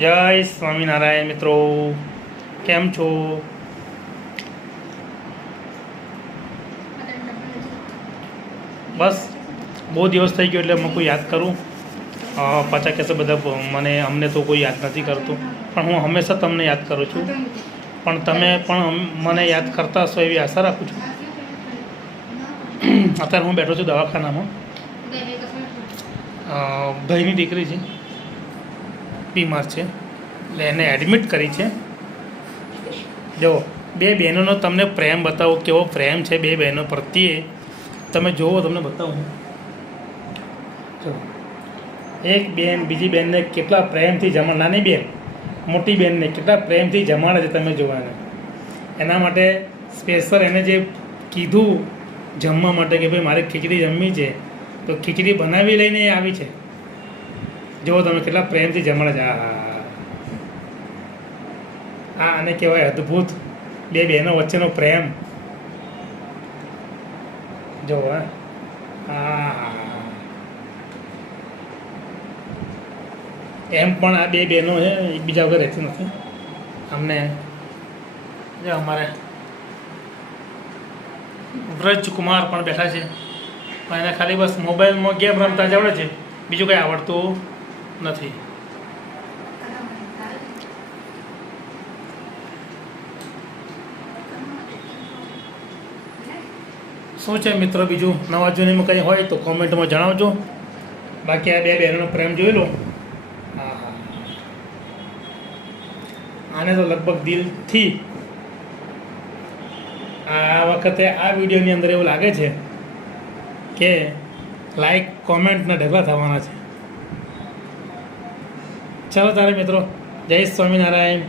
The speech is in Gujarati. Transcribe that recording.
જય સ્વામિનારાયણ મિત્રો, કેમ છો? બસ બહુ દિવસ થઈ ગયો એટલે મેં કોઈ યાદ કરું. પાછા કહેશે બધા અમને તો કોઈ યાદ નથી કરતું, પણ હું હંમેશા તમને યાદ કરું છું. પણ તમે પણ મને યાદ કરતા હશો એવી આશા રાખું છું. અત્યારે હું બેઠો છું દવાખાનામાં. ભાઈની દીકરી છે, બીમાર છે, એટલે એને એડમિટ કરી છે. જો બે બહેનોનો તમને પ્રેમ બતાવો, કેવો પ્રેમ છે બે બહેનો પ્રત્યે. તમે જુઓ, તમને બતાવું. જો એક બેન બીજી બેનને કેટલા પ્રેમથી જમાડ, નાની બેન મોટી બેનને કેટલા પ્રેમથી જમાડે છે, તમે જુઓ એને. એના માટે સ્પેશિયલ એને જે કીધું જમવા માટે કે ભાઈ મારે ખીચડી જમવી છે, તો ખીચડી બનાવી લઈને એ આવી છે. જુઓ તમે કેટલા પ્રેમથી જમાડે છે. હા, આને કહેવાય અદ્ભુત બે બહેનો વચ્ચેનો પ્રેમ. જો હા, એમ પણ આ બે બહેનો છે એકબીજા વગર રહેતી નથી. અમને જો અમારે વ્રજકુમાર પણ બેઠા છે, પણ એને ખાલી બસ મોબાઈલમાં ગેમ રમતા જ આવડે છે, બીજું કંઈ આવડતું નથી. શું છે મિત્રો બીજું નવા જૂનીમાં કંઈ હોય તો કોમેન્ટમાં જણાવજો. બાકી આ બે બહેનોનો પ્રેમ જોઈ લો. હા હા, આને તો લગભગ દિલથી આ વખતે આ વિડીયોની અંદર એવું લાગે છે કે લાઈક કોમેન્ટના ઢગલા થવાના છે. ચાલો તારે મિત્રો, જય સ્વામિનારાયણ.